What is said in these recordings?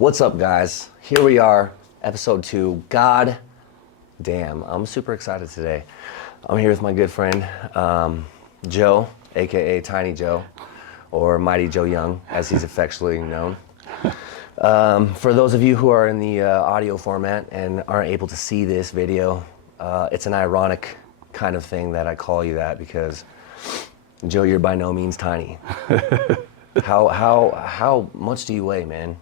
What's up, guys? Here we are, episode 2. God damn, I'm super excited today. I'm here with my good friend, Joe, aka Tiny Joe, or Mighty Joe Young, as he's affectionately known. For those of you who are in the audio format and aren't able to see this video, it's an ironic kind of thing that I call you that because, Joe, you're by no means tiny. How much do you weigh, man?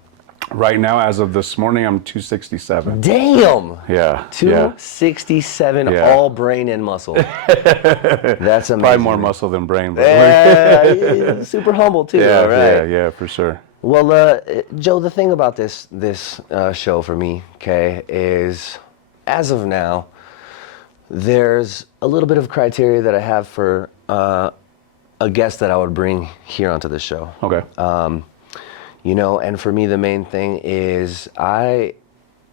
Right now, as of this morning, I'm 267. Damn! Yeah. 267, Yeah. all brain and muscle. That's amazing. Probably more muscle than brain. But yeah, super humble too, yeah, right? yeah, for sure. Well, Joe, the thing about this show for me, okay, is as of now, there's a little bit of criteria that I have for a guest that I would bring here onto the show. Okay. You know, and for me, the main thing is I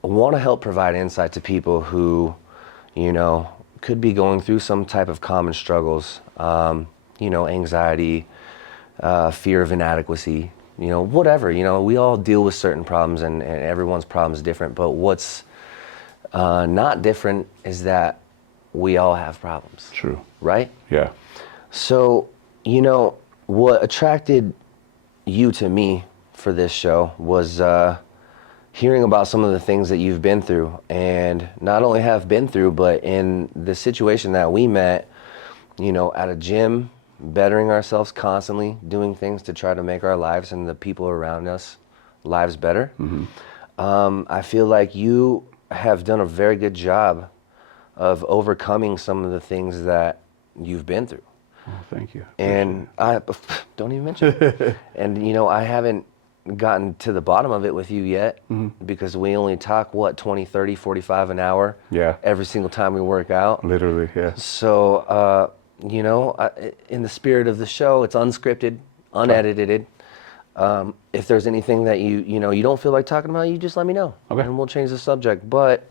want to help provide insight to people who, you know, could be going through some type of common struggles, you know, anxiety, fear of inadequacy, you know, whatever. You know, we all deal with certain problems and everyone's problem is different. But what's not different is that we all have problems. True. Right? Yeah. So, you know, what attracted you to me for this show was hearing about some of the things that you've been through, and not only have been through, but in the situation that we met, you know, at a gym, bettering ourselves constantly, doing things to try to make our lives and the people around us lives better. Mm-hmm. I feel like you have done a very good job of overcoming some of the things that you've been through. Oh, thank you. And I don't even mention it. And you know, I haven't gotten to the bottom of it with you yet, because we only talk 20, 30, 45 an hour. Yeah. Every single time we work out. Literally, yeah. So you know, in the spirit of the show, it's unscripted, unedited. If there's anything that you know you don't feel like talking about, you just let me know. Okay. And we'll change the subject. But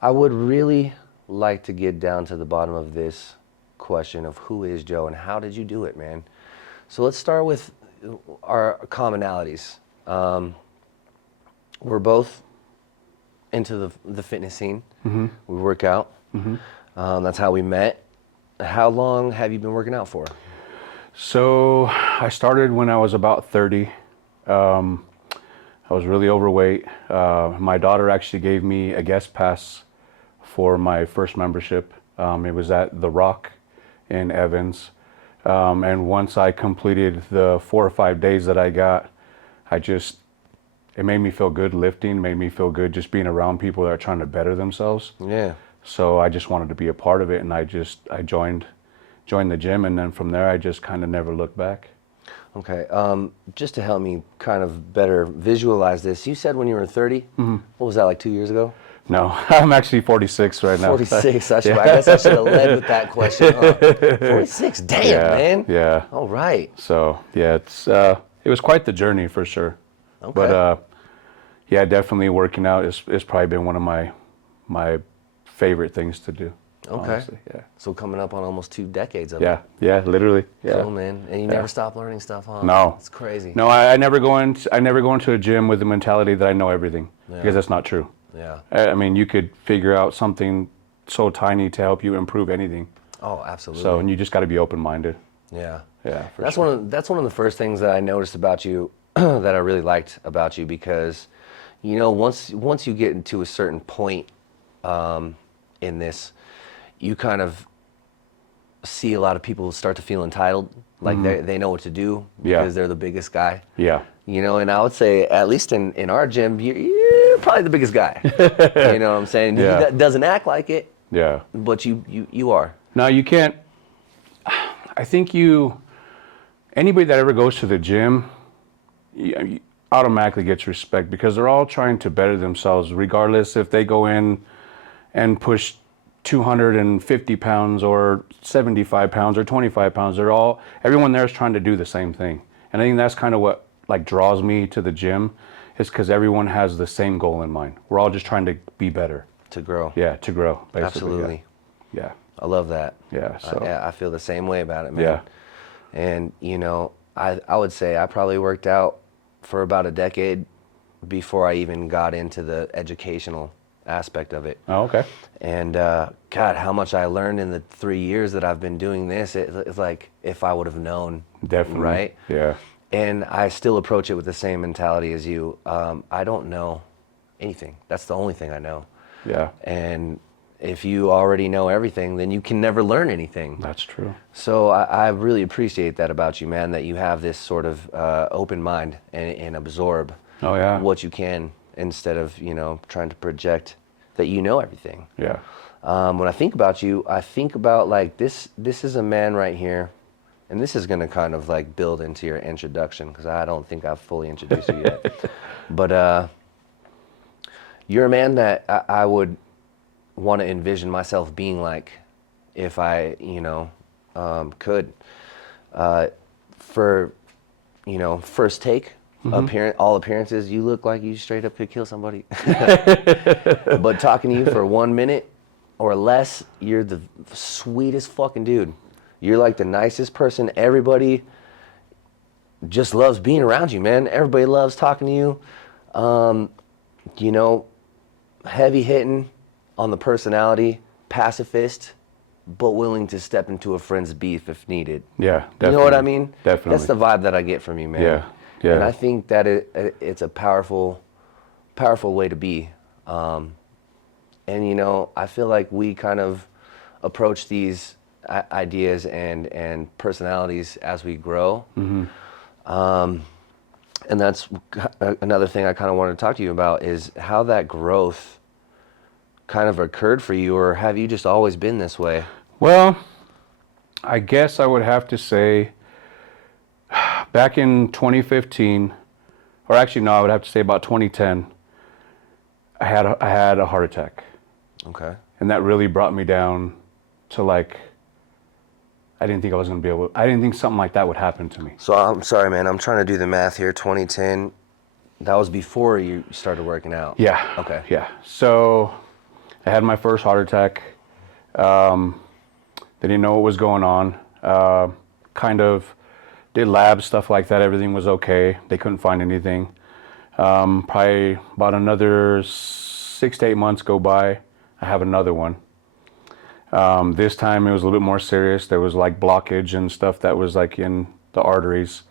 I would really like to get down to the bottom of this question of who is Joe and how did you do it, man? So let's start with our commonalities. We're both into the fitness scene. Mm-hmm. We work out. Mm-hmm. That's how we met. How long have you been working out for? So I started when I was about 30. I was really overweight. My daughter actually gave me a guest pass for my first membership. It was at The Rock in Evans. And once I completed the 4 or 5 days that I got, it made me feel good lifting, made me feel good just being around people that are trying to better themselves. Yeah. So I just wanted to be a part of it, and I joined the gym, and then from there I just kind of never looked back. Okay. Just to help me kind of better visualize this, you said when you were 30, what was that, like 2 years ago? No, I'm actually 46 right now. 46. I guess I should have led with that question. Huh? 46. Damn, Yeah, man. yeah. All right. So yeah, it was quite the journey for sure. Okay. But yeah, definitely working out is probably been one of my favorite things to do. Okay. Honestly, yeah. So coming up on almost 2 decades of it. Yeah, literally. Yeah. Cool, man. And you never stop learning stuff, huh? No. It's crazy. No, I never go into a gym with the mentality that I know everything, because that's not true. Yeah. I mean, you could figure out something so tiny to help you improve anything. Oh, absolutely. So, and you just got to be open-minded. Yeah. Yeah, for That's sure. that's one of the first things that I noticed about you that I really liked about you, because, you know, once you get into a certain point in this, you kind of see a lot of people start to feel entitled, like they know what to do because they're the biggest guy. Yeah. You know, and I would say, at least in our gym, you're probably the biggest guy. You know what I'm saying? Yeah. He doesn't act like it, Yeah. but you are. No, you can't. I think anybody that ever goes to the gym, you automatically gets respect, because they're all trying to better themselves, regardless if they go in and push 250 pounds or 75 pounds or 25 pounds. Everyone there is trying to do the same thing. And I think that's kind of what like draws me to the gym, is because everyone has the same goal in mind. We're all just trying to be better. To grow. Yeah, to grow, basically. Absolutely. Yeah. I love that. Yeah. So. I feel the same way about it, man. Yeah. And, you know, I would say I probably worked out for about a decade before I even got into the educational aspect of it. Oh, okay. And God, how much I learned in the 3 years that I've been doing this. It's like if I would have known, Definitely. right? Yeah. And I still approach it with the same mentality as you. I don't know anything. That's the only thing I know. Yeah. And if you already know everything, then you can never learn anything. That's true. So I really appreciate that about you, man, that you have this sort of open mind and absorb Oh, yeah. what you can instead of, trying to project that you know everything. Yeah. When I think about you, I think about like this is a man right here, and this is going to kind of like build into your introduction because I don't think I've fully introduced you yet. But you're a man that I would want to envision myself being like if I, could. For, first take, all appearances, you look like you straight up could kill somebody. But talking to you for 1 minute or less, you're the sweetest fucking dude. You're like the nicest person. Everybody just loves being around you, man. Everybody loves talking to you. Heavy hitting on the personality, pacifist, but willing to step into a friend's beef if needed. Yeah, definitely. You know what I mean? Definitely. That's the vibe that I get from you, man. Yeah, yeah. And I think that it's a powerful way to be. And I feel like we kind of approach these ideas and personalities as we grow. And that's another thing I kind of wanted to talk to you about is how that growth kind of occurred for you, or have you just always been this way? Well, I guess I would have to say back in 2015, or actually no, I would have to say about 2010, I had a heart attack. Okay. And that really brought me down to like, I didn't think something like that would happen to me. So I'm sorry, man. I'm trying to do the math here. 2010, that was before you started working out. Yeah. Okay. Yeah. So I had my first heart attack. They didn't know what was going on. Kind of did labs, stuff like that. Everything was okay. They couldn't find anything. Probably about another 6 to 8 months go by. I have another one. This time it was a little bit more serious. There was like blockage and stuff that was like in the arteries.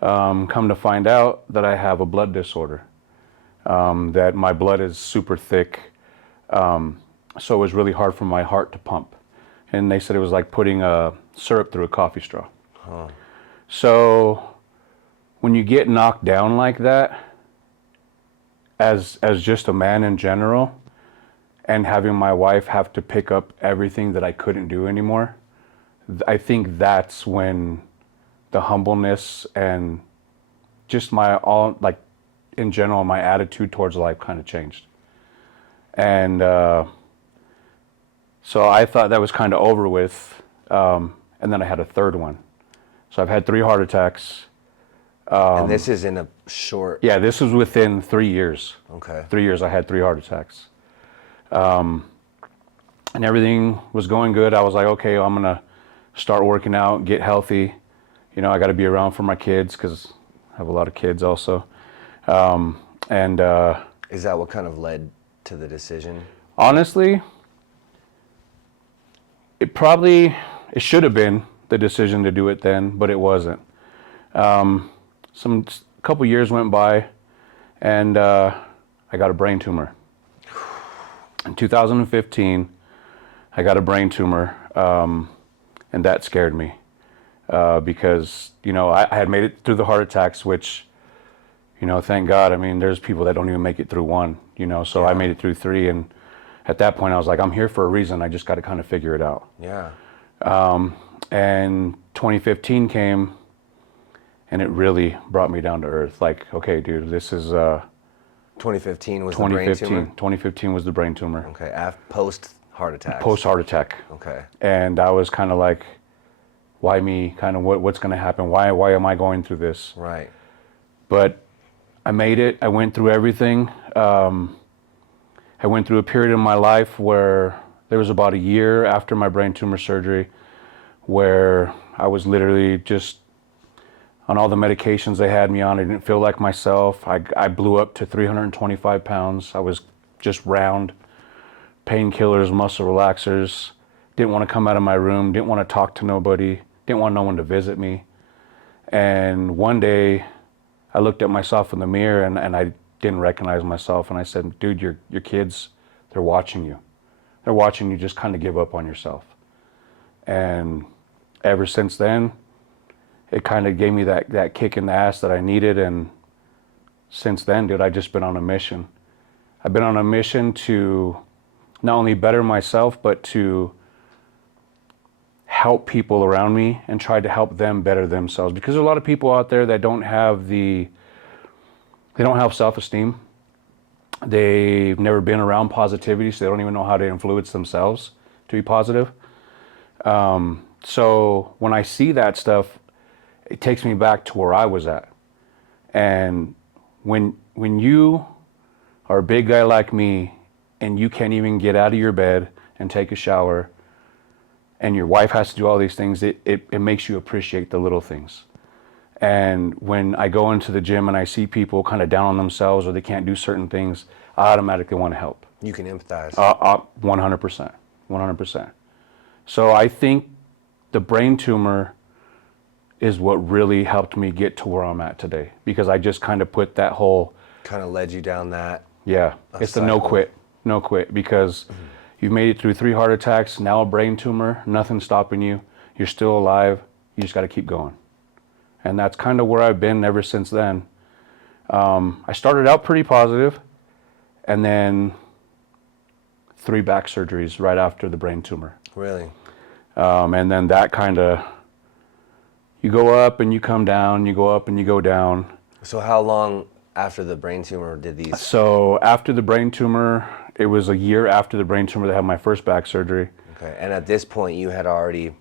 Come to find out that I have a blood disorder. That my blood is super thick. So it was really hard for my heart to pump. And they said it was like putting a syrup through a coffee straw. Huh. So when you get knocked down like that, as just a man in general, and having my wife have to pick up everything that I couldn't do anymore, I think that's when the humbleness and just in general, my attitude towards life kind of changed. And so I thought that was kind of over with, and then I had a third one. So I've had 3 heart attacks. And this is in a short... Yeah, this was within 3 years. Okay. 3 years I had 3 heart attacks. And everything was going good. I was like, okay, I'm going to start working out, get healthy. I got to be around for my kids because I have a lot of kids also. Is that what kind of led to the decision? Honestly, it should have been the decision to do it then, but it wasn't. Couple years went by, and I got a brain tumor. In 2015, I got a brain tumor, and that scared me because I had made it through the heart attacks, which thank God. I mean, there's people that don't even make it through one. So yeah. I made it through 3, and at that point, I was like, I'm here for a reason. I just got to kind of figure it out. Yeah. And 2015 came, and it really brought me down to earth. Like, okay, dude, this is 2015 was the brain tumor? 2015 was the brain tumor. Okay, post heart attack. Post heart attack. Okay. And I was kind of like, why me? Kind of what's going to happen? Why am I going through this? Right. But I made it. I went through everything. I went through a period in my life where there was about a year after my brain tumor surgery where I was literally just, on all the medications they had me on. I didn't feel like myself. I blew up to 325 pounds. I was just round. Painkillers, muscle relaxers. Didn't want to come out of my room. Didn't want to talk to nobody. Didn't want no one to visit me. And one day I looked at myself in the mirror and I didn't recognize myself. And I said, dude, your kids, they're watching you. They're watching you just kind of give up on yourself. And ever since then, it kind of gave me that kick in the ass that I needed. And since then, dude, I've just been on a mission. I've been on a mission to not only better myself, but to help people around me and try to help them better themselves. Because there's a lot of people out there that don't have self-esteem. They've never been around positivity, so they don't even know how to influence themselves to be positive. So when I see that stuff, it takes me back to where I was at. And when you are a big guy like me and you can't even get out of your bed and take a shower, and your wife has to do all these things, it makes you appreciate the little things. And when I go into the gym and I see people kind of down on themselves or they can't do certain things, I automatically want to help. You can empathize. 100%. 100%. So I think the brain tumor is what really helped me get to where I'm at today, because I just kind of put that whole... Kind of led you down that... Yeah, it's the no quit, because you've made it through 3 heart attacks, now a brain tumor, nothing's stopping you. You're still alive. You just got to keep going. And that's kind of where I've been ever since then. I started out pretty positive, and then 3 back surgeries right after the brain tumor. Really? And then that kind of, you go up and you come down, you go up and you go down. So how long after the brain tumor did these? So after the brain tumor, it was a year after the brain tumor that I had my first back surgery. Okay, and at this point you had already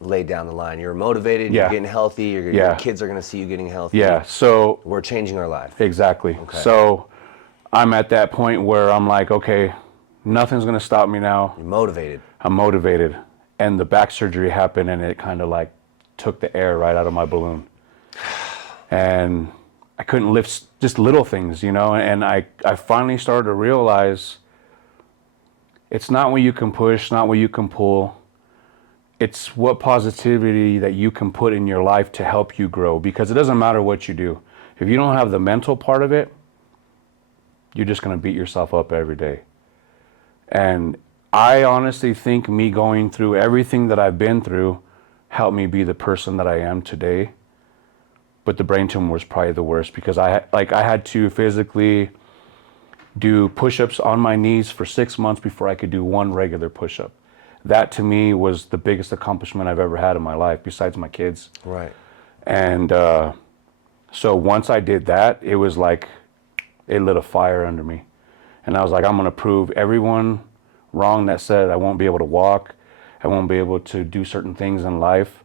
laid down the line. You're motivated, Yeah. you're getting healthy, your kids are going to see you getting healthy. Yeah, so... We're changing our life. Exactly. Okay. So I'm at that point where I'm like, okay, nothing's going to stop me now. You're motivated. I'm motivated. And the back surgery happened and it kind of like took the air right out of my balloon. And I couldn't lift just little things, and I finally started to realize it's not what you can push, not what you can pull. It's what positivity that you can put in your life to help you grow, because it doesn't matter what you do. If you don't have the mental part of it, you're just going to beat yourself up every day. And I honestly think me going through everything that I've been through helped me be the person that I am today. But the brain tumor was probably the worst, because I had to physically do push-ups on my knees for 6 months before I could do 1 regular push-up. That to me was the biggest accomplishment I've ever had in my life, besides my kids. Right. And so once I did that, it was like it lit a fire under me. And I was like, I'm going to prove everyone wrong that said I won't be able to walk, I won't be able to do certain things in life.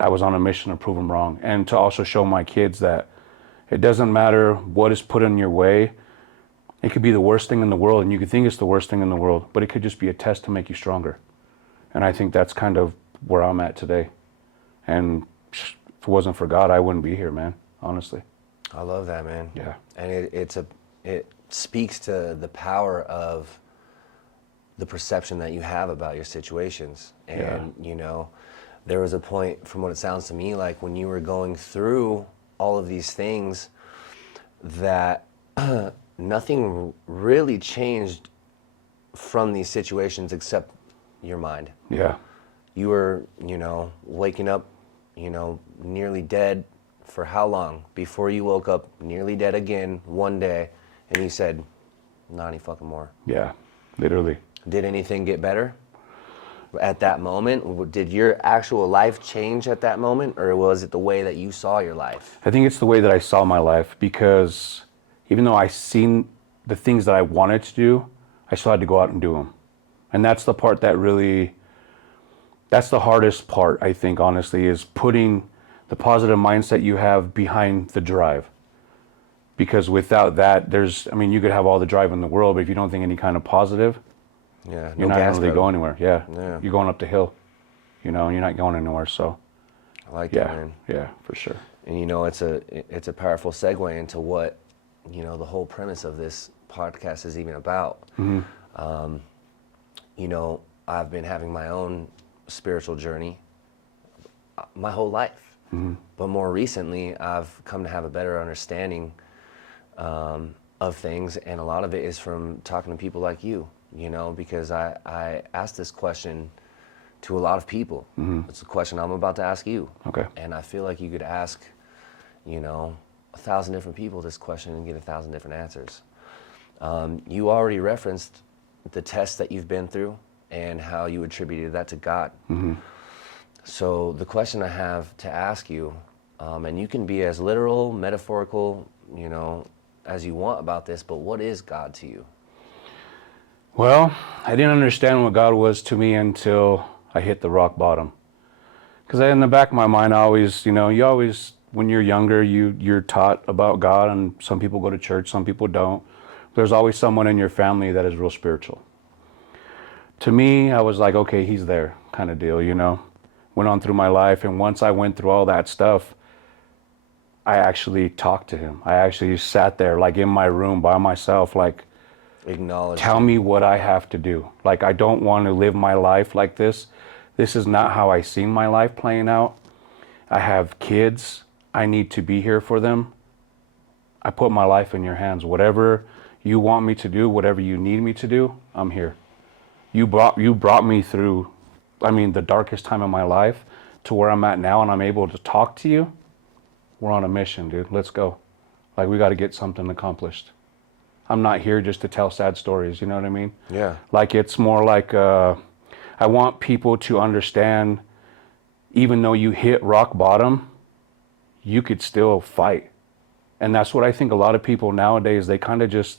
I was on a mission to prove them wrong, and to also show my kids that it doesn't matter what is put in your way. It could be the worst thing in the world, and you could think it's the worst thing in the world, but it could just be a test to make you stronger. And I think that's kind of where I'm at today. And if it wasn't for God, I wouldn't be here, man, honestly. I love that, man. Yeah. And it speaks to the power of the perception that you have about your situations. And, there was a point, from what it sounds to me, like when you were going through all of these things, that nothing really changed from these situations except your mind. Yeah. You were, waking up, nearly dead for how long? Before you woke up nearly dead again one day, and you said, not any fucking more. Yeah, literally. Did anything get better at that moment? Did your actual life change at that moment, or was it the way that you saw your life? I think it's the way that I saw my life, because even though I seen the things that I wanted to do, I still had to go out and do them. And that's the part that really, that's the hardest part, I think, honestly, is putting the positive mindset you have behind the drive. Because without that, you could have all the drive in the world, but if you don't think any kind of positive, Yeah, you're not going to really go anywhere. Yeah. Yeah. You're going up the hill, and you're not going anywhere. So I like that, Yeah, man. yeah, for sure. And it's a powerful segue into what, the whole premise of this podcast is even about. I've been having my own spiritual journey my whole life. But more recently, I've come to have a better understanding of things, and a lot of it is from talking to people like you, because I asked this question to a lot of people. It's a question I'm about to ask you. Okay. And I feel like you could ask, 1,000 different people this question and get 1,000 different answers. You already referenced the tests that you've been through and how you attributed that to God. So the question I have to ask you, and you can be as literal, metaphorical, as you want about this, but what is God to you? Well, I didn't understand what God was to me until I hit the rock bottom. Because in the back of my mind, I always, you always, when you're younger, you're taught about God, and some people go to church, some people don't. There's always someone in your family that is real spiritual. To me, I was like, okay, he's there, kind of deal, Went on through my life, and once I went through all that stuff, I actually talked to him. I actually sat there, like in my room by myself, like, tell me what I have to do. Like, I don't want to live my life like this. This is not how I seen my life playing out. I have kids. I need to be here for them. I put my life in your hands. Whatever you want me to do, whatever you need me to do, I'm here. You brought me through, the darkest time of my life to where I'm at now, and I'm able to talk to you. We're on a mission, dude. Let's go. Like, we got to get something accomplished. I'm not here just to tell sad stories, you know what I mean? Yeah. Like, it's more like, I want people to understand, even though you hit rock bottom, you could still fight. And that's what I think a lot of people nowadays, they kind of there's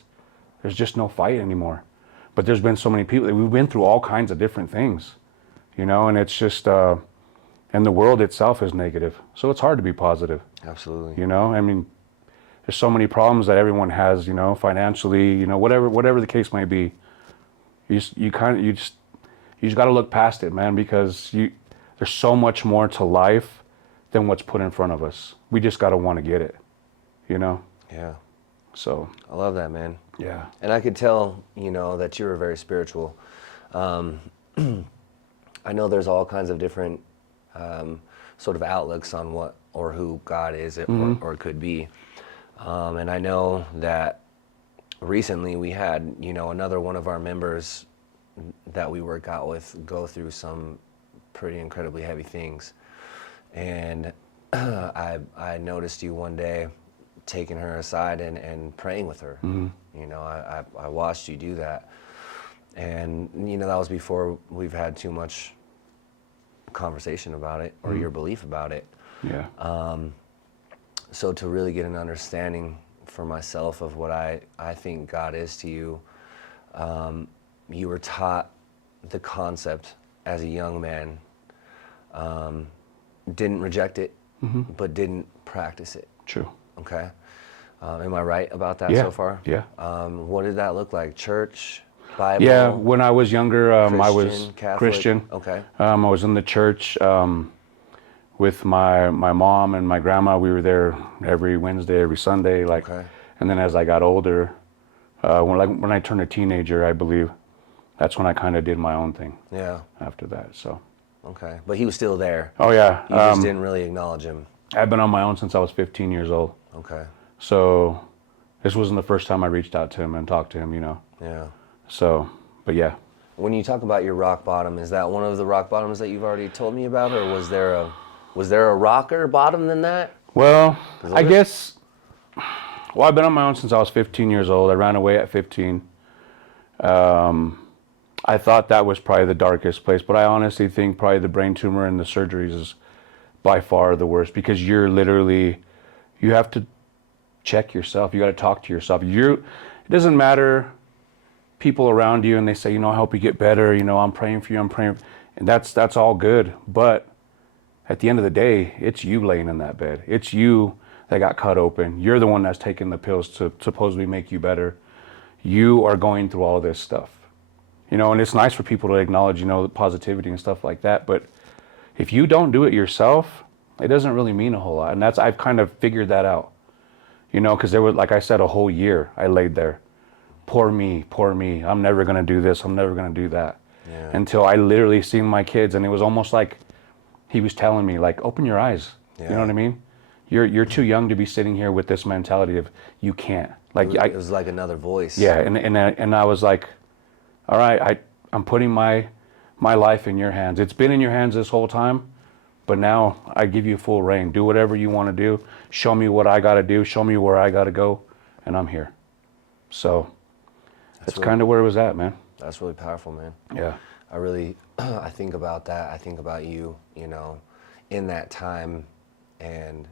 just no fight anymore. But there's been so many people, we've been through all kinds of different things, and it's just, and the world itself is negative. So it's hard to be positive. Absolutely. There's so many problems that everyone has, financially, whatever the case may be. You just got to look past it, man, because there's so much more to life than what's put in front of us. We just got to want to get it, Yeah. So. I love that, man. Yeah. And I could tell, that you were very spiritual. I know there's all kinds of different sort of outlooks on what or who God is or could be. And I know that recently we had, another one of our members that we work out with go through some pretty incredibly heavy things. And I noticed you one day taking her aside and praying with her. I watched you do that. And, that was before we've had too much conversation about it or your belief about it. Yeah. So to really get an understanding for myself of what I think God is to you, you were taught the concept as a young man, didn't reject it, but didn't practice it. True. Okay. Am I right about that Yeah. so far? Yeah. What did that look like? Church, Bible? Yeah. When I was younger, I was Catholic? Christian. Okay. I was in the church with my mom and my grandma. We were there every Wednesday, every Sunday. Okay. And then as I got older, when I turned a teenager, I believe, that's when I kind of did my own thing. Yeah. After that, so. Okay. But he was still there. Oh yeah. You just didn't really acknowledge him. I've been on my own since I was 15 years old. Okay. So this wasn't the first time I reached out to him and talked to him, Yeah. So, but yeah. When you talk about your rock bottom, is that one of the rock bottoms that you've already told me about, or was there a rocker bottom than that? Well, I guess, I've been on my own since I was 15 years old. I ran away at 15. I thought that was probably the darkest place, but I honestly think probably the brain tumor and the surgeries is by far the worst, because you have to check yourself. You got to talk to yourself. It doesn't matter people around you and they say, I hope you get better. I'm praying for you. I'm praying. And that's all good. But at the end of the day, it's you laying in that bed. It's you that got cut open. You're the one that's taking the pills to supposedly make you better. You are going through all this stuff, and it's nice for people to acknowledge, the positivity and stuff like that. But if you don't do it yourself, it doesn't really mean a whole lot. And I've kind of figured that out, because there was, like I said, a whole year I laid there. Poor me, poor me. I'm never going to do this. I'm never going to do that. Yeah. Until I literally seen my kids, and it was almost like he was telling me, like, open your eyes. Yeah. You know what I mean? You're too young to be sitting here with this mentality of you can't. Like it was like another voice. Yeah, and I was like, all right, I'm putting my life in your hands. It's been in your hands this whole time, but now I give you full reign. Do whatever you want to do. Show me what I got to do. Show me where I got to go, and I'm here. So that's really, kind of where it was at, man. That's really powerful, man. Yeah. I think about that. I think about you, in that time, and,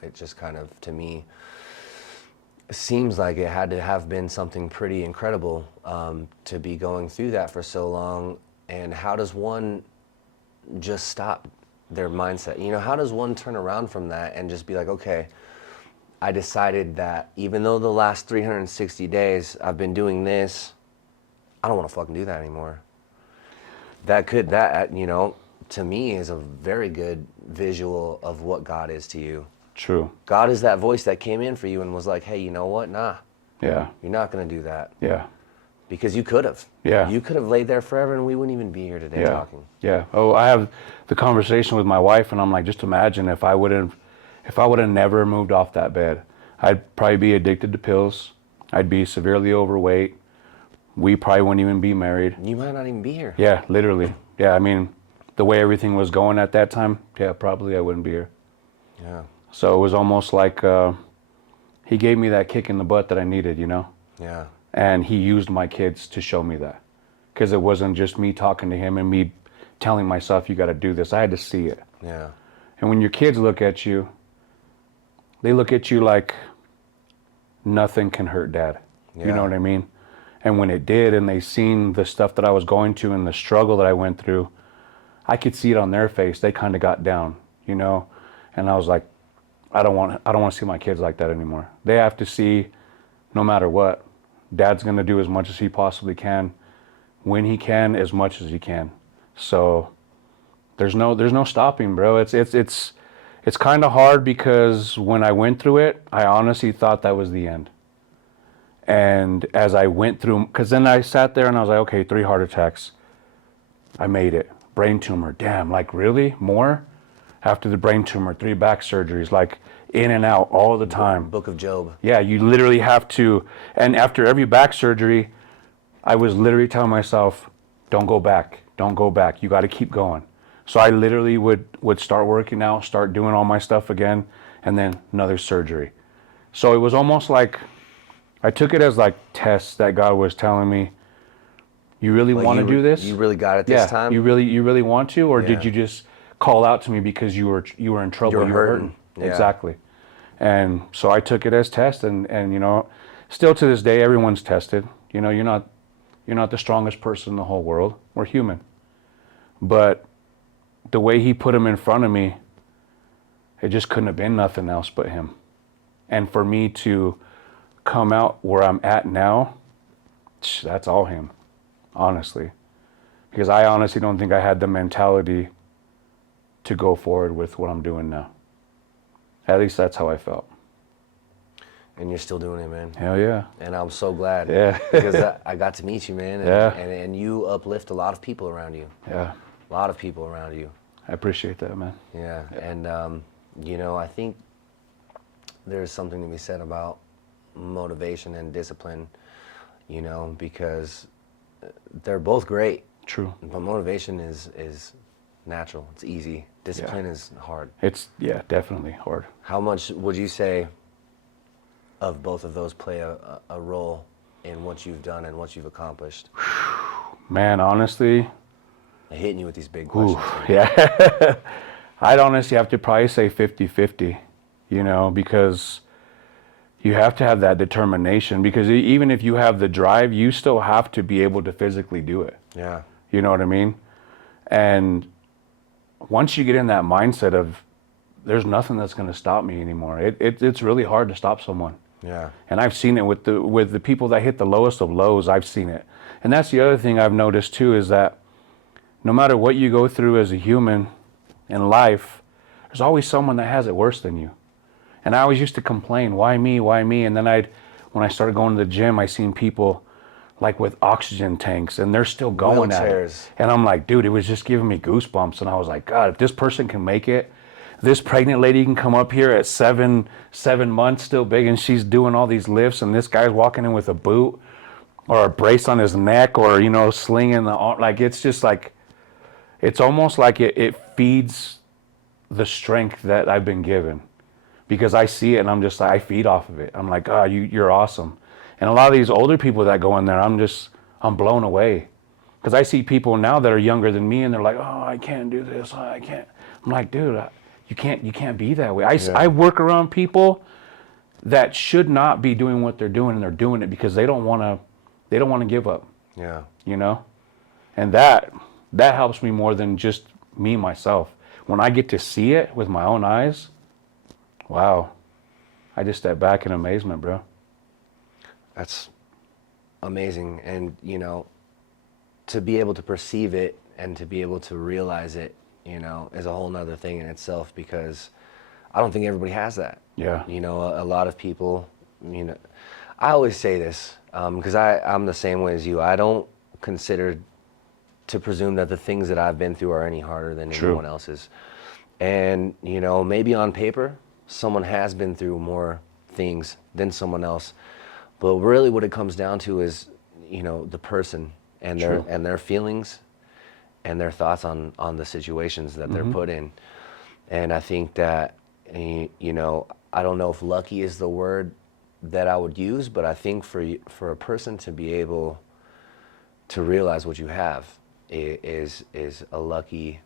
it just kind of, to me, seems like it had to have been something pretty incredible to be going through that for so long. And how does one just stop their mindset? How does one turn around from that and just be like, okay, I decided that even though the last 360 days I've been doing this, I don't want to fucking do that anymore. That to me is a very good visual of what God is to you. True. God is that voice that came in for you and was like, hey, you know what? Nah. Yeah. You're not going to do that. Yeah. Because you could have. Yeah. You could have laid there forever and we wouldn't even be here today talking. Yeah. Oh, I have the conversation with my wife and I'm like, just imagine if I would have never moved off that bed, I'd probably be addicted to pills. I'd be severely overweight. We probably wouldn't even be married. You might not even be here. Yeah, literally. Yeah, I mean, the way everything was going at that time, yeah, probably I wouldn't be here. Yeah. So it was almost like he gave me that kick in the butt that I needed, Yeah. And he used my kids to show me that. Because it wasn't just me talking to him and me telling myself, you got to do this. I had to see it. Yeah. And when your kids look at you, they look at you like nothing can hurt dad. Yeah. You know what I mean? And when it did, and they seen the stuff that I was going to and the struggle that I went through, I could see it on their face. They kind of got down, And I was like, I don't want to see my kids like that anymore. They have to see, no matter what, dad's going to do as much as he possibly can, when he can, as much as he can. So there's no stopping, bro. It's kind of hard because when I went through it, I honestly thought that was the end. And as I went through, because then I sat there and I was like, okay, 3 heart attacks. I made it. Brain tumor. Damn, like really? More? After the brain tumor, 3 back surgeries, like in and out all the time. Book of Job. Yeah, you literally have to. And after every back surgery, I was literally telling myself, don't go back. Don't go back. You got to keep going. So I literally would start working out, start doing all my stuff again, and then another surgery. So it was almost like, I took it as like tests that God was telling me, you really want to do this? You really got it this time? You really want to? Or did you just call out to me because you were in trouble? You were hurting. Yeah. Exactly. And so I took it as test, and still to this day, everyone's tested. You're not the strongest person in the whole world. We're human. But the way he put him in front of me, it just couldn't have been nothing else but him. And for me to come out where I'm at now, that's all him, honestly. Because I honestly don't think I had the mentality to go forward with what I'm doing now. At least that's how I felt. And you're still doing it, man. Hell yeah. And I'm so glad. Yeah. Because I got to meet you, man. And, Yeah. and you uplift a lot of people around you. Yeah. A lot of people around you. I appreciate that, man. Yeah. And, I think there's something to be said about motivation and discipline, because they're both great. True. But motivation is natural. It's easy. Discipline is hard. It's, definitely hard. How much would you say of both of those play a role in what you've done and what you've accomplished? Man, honestly. Hitting you with these big questions. Yeah. I'd honestly have to probably say 50-50, because you have to have that determination, because even if you have the drive, you still have to be able to physically do it. Yeah. You know what I mean? And once you get in that mindset of there's nothing that's going to stop me anymore, it's really hard to stop someone. Yeah. And I've seen it with the people that hit the lowest of lows. I've seen it. And that's the other thing I've noticed too, is that no matter what you go through as a human in life, there's always someone that has it worse than you. And I always used to complain, why me, why me? And then when I started going to the gym, I seen people like with oxygen tanks and they're still going at it. And I'm like, dude, it was just giving me goosebumps. And I was like, God, if this person can make it, this pregnant lady can come up here at seven months still big and she's doing all these lifts and this guy's walking in with a boot or a brace on his neck or, slinging the arm. Like, it's just like, it's almost like it feeds the strength that I've been given because I see it and I'm just like, I feed off of it. I'm like, oh, you're awesome. And a lot of these older people that go in there, I'm blown away. Because I see people now that are younger than me and they're like, oh, I can't do this, I can't. I'm like, dude, you can't be that way. I work around people that should not be doing what they're doing and they're doing it because they don't want to give up. Yeah. And that helps me more than just me, myself. When I get to see it with my own eyes, wow, I just step back in amazement, bro. That's amazing. And, to be able to perceive it and to be able to realize it, is a whole nother thing in itself because I don't think everybody has that. Yeah. A lot of people, I always say this because I'm the same way as you. I don't consider to presume that the things that I've been through are any harder than anyone else's. And, maybe on paper, someone has been through more things than someone else. But really what it comes down to is, the person and their feelings and their thoughts on the situations that they're put in. And I think that, I don't know if lucky is the word that I would use, but I think for a person to be able to realize what you have is a lucky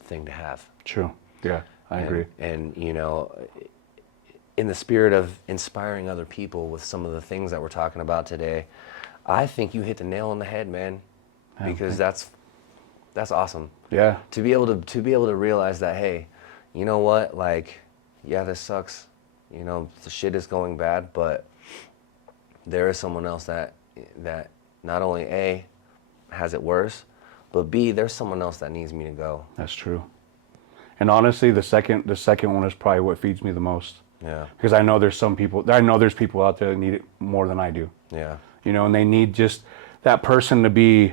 thing to have. True. Yeah, I agree. And, in the spirit of inspiring other people with some of the things that we're talking about today, I think you hit the nail on the head, man. Because that's awesome. Yeah. To be able to realize that, hey, you know what? Like, yeah, this sucks. The shit is going bad, but there is someone else that not only A, has it worse, but B, there's someone else that needs me to go. That's true. And honestly, the second one is probably what feeds me the most. Yeah. Because I know there's people out there that need it more than I do. Yeah. And they need just that person to be,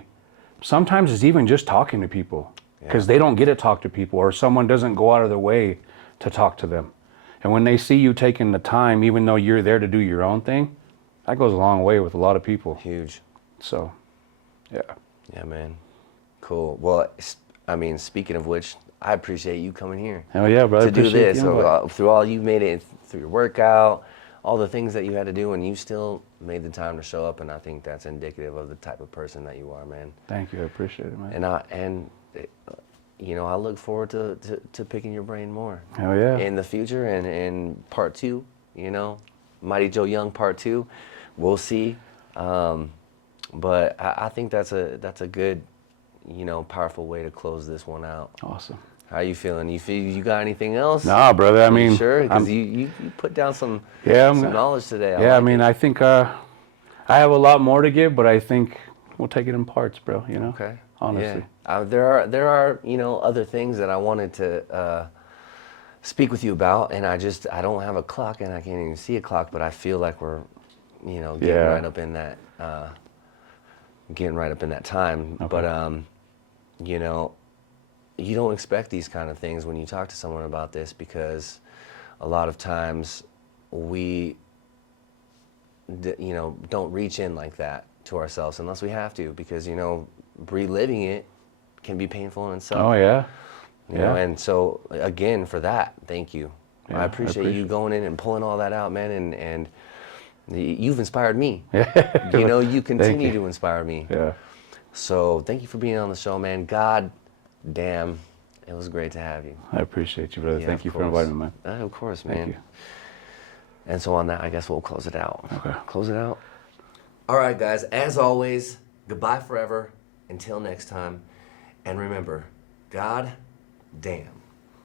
sometimes it's even just talking to people because they don't get to talk to people or someone doesn't go out of their way to talk to them. And when they see you taking the time, even though you're there to do your own thing, that goes a long way with a lot of people. Huge. So, yeah. Yeah, man. Cool. Well, speaking of which, I appreciate you coming here. Hell yeah, brother. To do this. So, through all you made it, through your workout, all the things that you had to do, and you still made the time to show up, and I think that's indicative of the type of person that you are, man. Thank you. I appreciate it, man. And I look forward to picking your brain more. Hell yeah. In the future and in part 2, Mighty Joe Young part 2, we'll see. But I think that's a good, powerful way to close this one out. Awesome. How you feeling? You got anything else? Nah, brother. I mean, sure, because you put down some knowledge today. I think I have a lot more to give, but I think we'll take it in parts, bro. Okay. Honestly. Yeah. There are other things that I wanted to speak with you about, and I don't have a clock, and I can't even see a clock, but I feel like we're getting right up in that time. Okay. But you don't expect these kind of things when you talk to someone about this because a lot of times we don't reach in like that to ourselves unless we have to because reliving it can be painful in itself. Oh yeah. And so again for that, thank you. Yeah, I appreciate you going in and pulling all that out, man, and you've inspired me. You continue to inspire me. Yeah. So thank you for being on the show, man. God damn, it was great to have you. I appreciate you, brother. Yeah, thank you for inviting me, man. Of course, man. Thank you. And so on that, I guess we'll close it out. Okay. Close it out. All right, guys. As always, goodbye forever. Until next time. And remember, God damn.